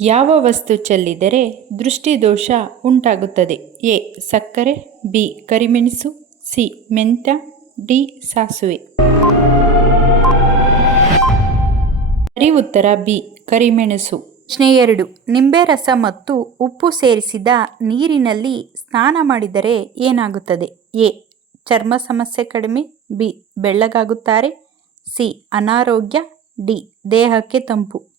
ಯಾವ ವಸ್ತು ಚೆಲ್ಲಿದರೆ ದೃಷ್ಟಿದೋಷ ಉಂಟಾಗುತ್ತದೆ? ಎ. ಸಕ್ಕರೆ, ಬಿ. ಕರಿಮೆಣಸು, ಸಿ. ಮೆಂತ್ಯ, ಡಿ. ಸಾಸುವೆ. ಸರಿ ಉತ್ತರ ಬಿ. ಕರಿಮೆಣಸು. ಪ್ರಶ್ನೆ ಎರಡು. ನಿಂಬೆ ರಸ ಮತ್ತು ಉಪ್ಪು ಸೇರಿಸಿದ ನೀರಿನಲ್ಲಿ ಸ್ನಾನ ಮಾಡಿದರೆ ಏನಾಗುತ್ತದೆ? ಎ. ಚರ್ಮ ಸಮಸ್ಯೆ ಕಡಿಮೆ, ಬಿ. ಬೆಳ್ಳಗಾಗುತ್ತಾರೆ, ಸಿ. ಅನಾರೋಗ್ಯ, ಡಿ. ದೇಹಕ್ಕೆ ತಂಪು.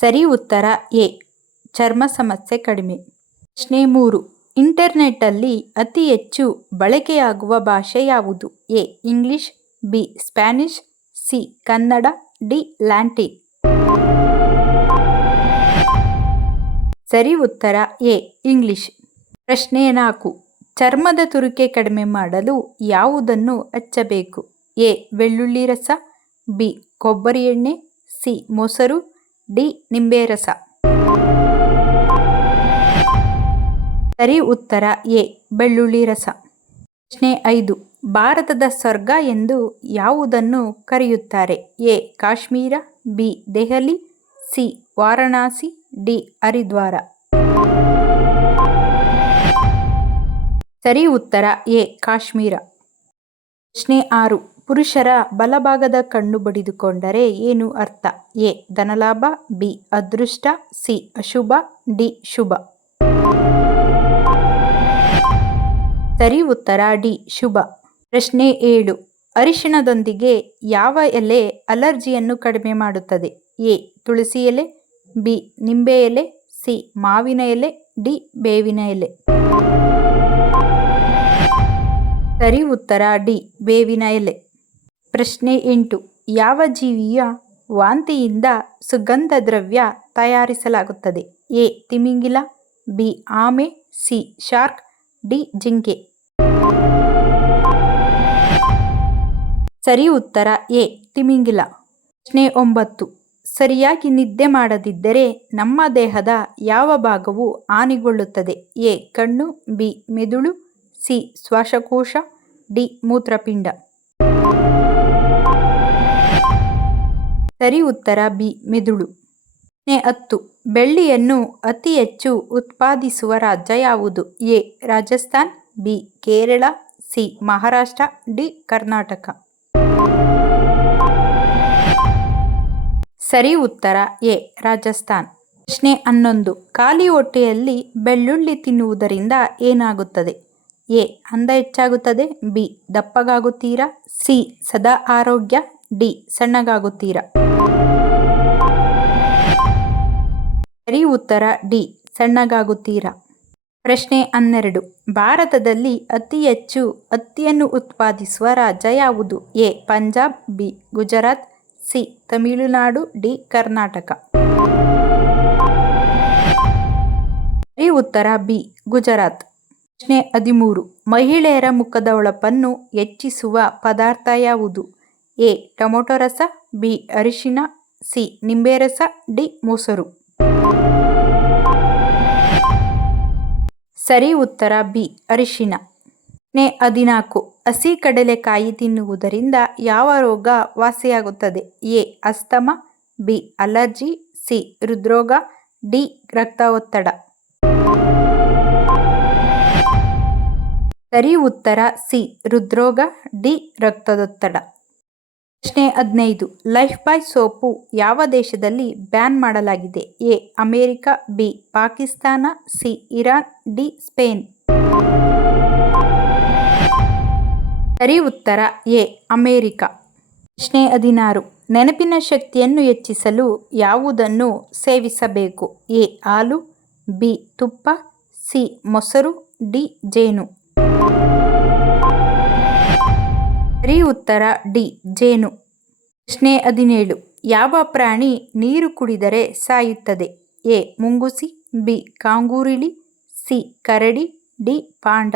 ಸರಿ ಉತ್ತರ ಎ. ಚರ್ಮ ಸಮಸ್ಯೆ ಕಡಿಮೆ. ಪ್ರಶ್ನೆ ಮೂರು. ಇಂಟರ್ನೆಟ್ಟಲ್ಲಿ ಅತಿ ಹೆಚ್ಚು ಬಳಕೆಯಾಗುವ ಭಾಷೆ ಯಾವುದು? A. English, B. Spanish, C. Kannada, D. Latin. ಸರಿ ಉತ್ತರ ಎ. ಇಂಗ್ಲಿಷ್. ಪ್ರಶ್ನೆ ನಾಲ್ಕು. ಚರ್ಮದ ತುರಿಕೆ ಕಡಿಮೆ ಮಾಡಲು ಯಾವುದನ್ನು ಹಚ್ಚಬೇಕು ಎ. ಬೆಳ್ಳುಳ್ಳಿ ರಸ, ಬಿ. ಕೊಬ್ಬರಿ ಎಣ್ಣೆ, ಸಿ. ಮೊಸರು ಡಿ ನಿಂಬೆ ರಸ ಸರಿ ಉತ್ತರ ಎ, ಬೆಳ್ಳುಳ್ಳಿ ರಸ. ಪ್ರಶ್ನೆ ಐದು, ಭಾರತದ ಸ್ವರ್ಗ ಎಂದು ಯಾವುದನ್ನು ಕರೆಯುತ್ತಾರೆ? A, Kashmir, B, Delhi, C, Varanasi, D, Haridwar. ಸರಿ ಉತ್ತರ ಎ, ಕಾಶ್ಮೀರ. ಪ್ರಶ್ನೆ ಆರು ಪುರುಷರ ಬಲಭಾಗದ ಕಣ್ಣು ಬಡಿದುಕೊಂಡರೆ ಏನು ಅರ್ಥ? ಎ. ಧನಲಾಭ, ಬಿ. ಅದೃಷ್ಟ, ಸಿ. ಅಶುಭ, ಡಿ. ಶುಭ. ಸರಿ ಉತ್ತರ, ಡಿ. ಶುಭ. ಪ್ರಶ್ನೆ ಏಳು. ಅರಿಶಿಣದೊಂದಿಗೆ ಯಾವ ಎಲೆ ಅಲರ್ಜಿಯನ್ನು ಕಡಿಮೆ ಮಾಡುತ್ತದೆ? ಎ. ತುಳಸಿ ಎಲೆ, ಬಿ. ನಿಂಬೆ ಎಲೆ, ಸಿ. ಮಾವಿನ ಎಲೆ, ಡಿ. ಬೇವಿನ ಎಲೆ. ಸರಿ ಉತ್ತರ, ಡಿ. ಬೇವಿನ ಎಲೆ. ಪ್ರಶ್ನೆ ಎಂಟು. ಯಾವ ಜೀವಿಯ ವಾಂತಿಯಿಂದ ಸುಗಂಧ ದ್ರವ್ಯ ತಯಾರಿಸಲಾಗುತ್ತದೆ? ಎ. ತಿಮಿಂಗಿಲ, ಬಿ. ಆಮೆ, ಸಿ. Shark, D. ಜಿಂಕೆ. ಸರಿ ಉತ್ತರ ಎ. ತಿಮಿಂಗಿಲ. ಪ್ರಶ್ನೆ ಒಂಬತ್ತು. ಸರಿಯಾಗಿ ನಿದ್ದೆ ಮಾಡದಿದ್ದರೆ ನಮ್ಮ ದೇಹದ ಯಾವ ಭಾಗವು ಹಾನಿಗೊಳ್ಳುತ್ತದೆ? ಎ. ಕಣ್ಣು, ಬಿ. ಮೆದುಳು, ಸಿ. ಶ್ವಾಸಕೋಶ, ಡಿ. ಮೂತ್ರಪಿಂಡ. ಸರಿ ಉತ್ತರ ಬಿ, ಮೆದುಳು. ಹತ್ತು. ಬೆಳ್ಳಿಯನ್ನು ಅತಿ ಹೆಚ್ಚು ಉತ್ಪಾದಿಸುವ ರಾಜ್ಯ ಯಾವುದು? A, Rajasthan, B, Kerala, C, Maharashtra, D, Karnataka. ಸರಿ ಉತ್ತರ ಎ, ರಾಜಸ್ಥಾನ್. ಪ್ರಶ್ನೆ ಹನ್ನೊಂದು. ಖಾಲಿ ಹೊಟ್ಟೆಯಲ್ಲಿ ಬೆಳ್ಳುಳ್ಳಿ ತಿನ್ನುವುದರಿಂದ ಏನಾಗುತ್ತದೆ? ಎ ಅಂದ ಹೆಚ್ಚಾಗುತ್ತದೆ. ಬಿ, ದಪ್ಪಗಾಗುತ್ತೀರಾ? ಸಿ, ಸದಾ ಆರೋಗ್ಯ. ಡಿ, ಸಣ್ಣಗಾಗುತ್ತೀರಾ? ಸರಿ ಉತ್ತರ ಡಿ. ಸಣ್ಣಗಾಗುತ್ತೀರಾ? ಪ್ರಶ್ನೆ ಹನ್ನೆರಡು. ಭಾರತದಲ್ಲಿ ಅತಿ ಹೆಚ್ಚು ಹತ್ತಿಯನ್ನು ಉತ್ಪಾದಿಸುವ ರಾಜ್ಯ ಯಾವುದು? A. Punjab, B. Gujarat, C. Tamil Nadu, D. Karnataka. ಸರಿ ಉತ್ತರ ಬಿ. ಗುಜರಾತ್. ಪ್ರಶ್ನೆ ಹದಿಮೂರು. ಮಹಿಳೆಯರ ಮುಖದ ಹೊಳಪನ್ನು ಹೆಚ್ಚಿಸುವ ಪದಾರ್ಥ ಯಾವುದು? ಎ. ಟೊಮೊಟೊ ರಸ, ಬಿ. ಅರಿಶಿನ ಸಿ. ನಿಂಬೆ ರಸ, ಡಿ. ಮೊಸರು. ಸರಿ ಉತ್ತರ ಬಿ, ಅರಿಶಿನ. ನೇ, ಹದಿನಾಲ್ಕು. ಹಸಿ ಕಡಲೆಕಾಯಿ ತಿನ್ನುವುದರಿಂದ ಯಾವ ರೋಗ ವಾಸಿಯಾಗುತ್ತದೆ? A, asthma, B, allergy, C, ಹೃದ್ರೋಗ, ಡಿ ರಕ್ತ ಒತ್ತಡ ಸರಿ ಉತ್ತರ ಸಿ, ಹೃದ್ರೋಗ, ಡಿ, ರಕ್ತದೊತ್ತಡ. ಪ್ರಶ್ನೆ ಹದಿನೈದು. ಲೈಫ್ ಬಾಯ್ ಸೋಪು ಯಾವ ದೇಶದಲ್ಲಿ ಬ್ಯಾನ್ ಮಾಡಲಾಗಿದೆ? A. America, B. Pakistan, C. Iran, D. Spain. ಸರಿ ಉತ್ತರ, ಎ. ಅಮೇರಿಕ. ಪ್ರಶ್ನೆ ಹದಿನಾರು. ನೆನಪಿನ ಶಕ್ತಿಯನ್ನು ಹೆಚ್ಚಿಸಲು ಯಾವುದನ್ನು ಸೇವಿಸಬೇಕು? ಎ. ಹಾಲು, ಬಿ. ತುಪ್ಪ, ಸಿ. ಮೊಸರು, ಡಿ. ಜೇನು. ಸರಿ ಉತ್ತರ ಡಿ, ಜೇನು. ಪ್ರಶ್ನೆ ಹದಿನೇಳು. ಯಾವ ಪ್ರಾಣಿ ನೀರು ಕುಡಿದರೆ ಸಾಯುತ್ತದೆ? ಎ, ಮುಂಗುಸಿ, ಬಿ, ಕಾಂಗೂರಿಳಿ, ಸಿ, ಕರಡಿ, ಡಿ, ಪಾಂಡ.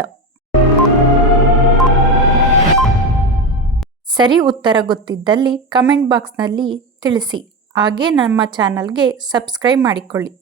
ಸರಿ ಉತ್ತರ ಗೊತ್ತಿದ್ದಲ್ಲಿ ಕಮೆಂಟ್ ಬಾಕ್ಸ್ನಲ್ಲಿ ತಿಳಿಸಿ. ಹಾಗೆ ನಮ್ಮ ಚಾನಲ್ಗೆ ಸಬ್ಸ್ಕ್ರೈಬ್ ಮಾಡಿಕೊಳ್ಳಿ.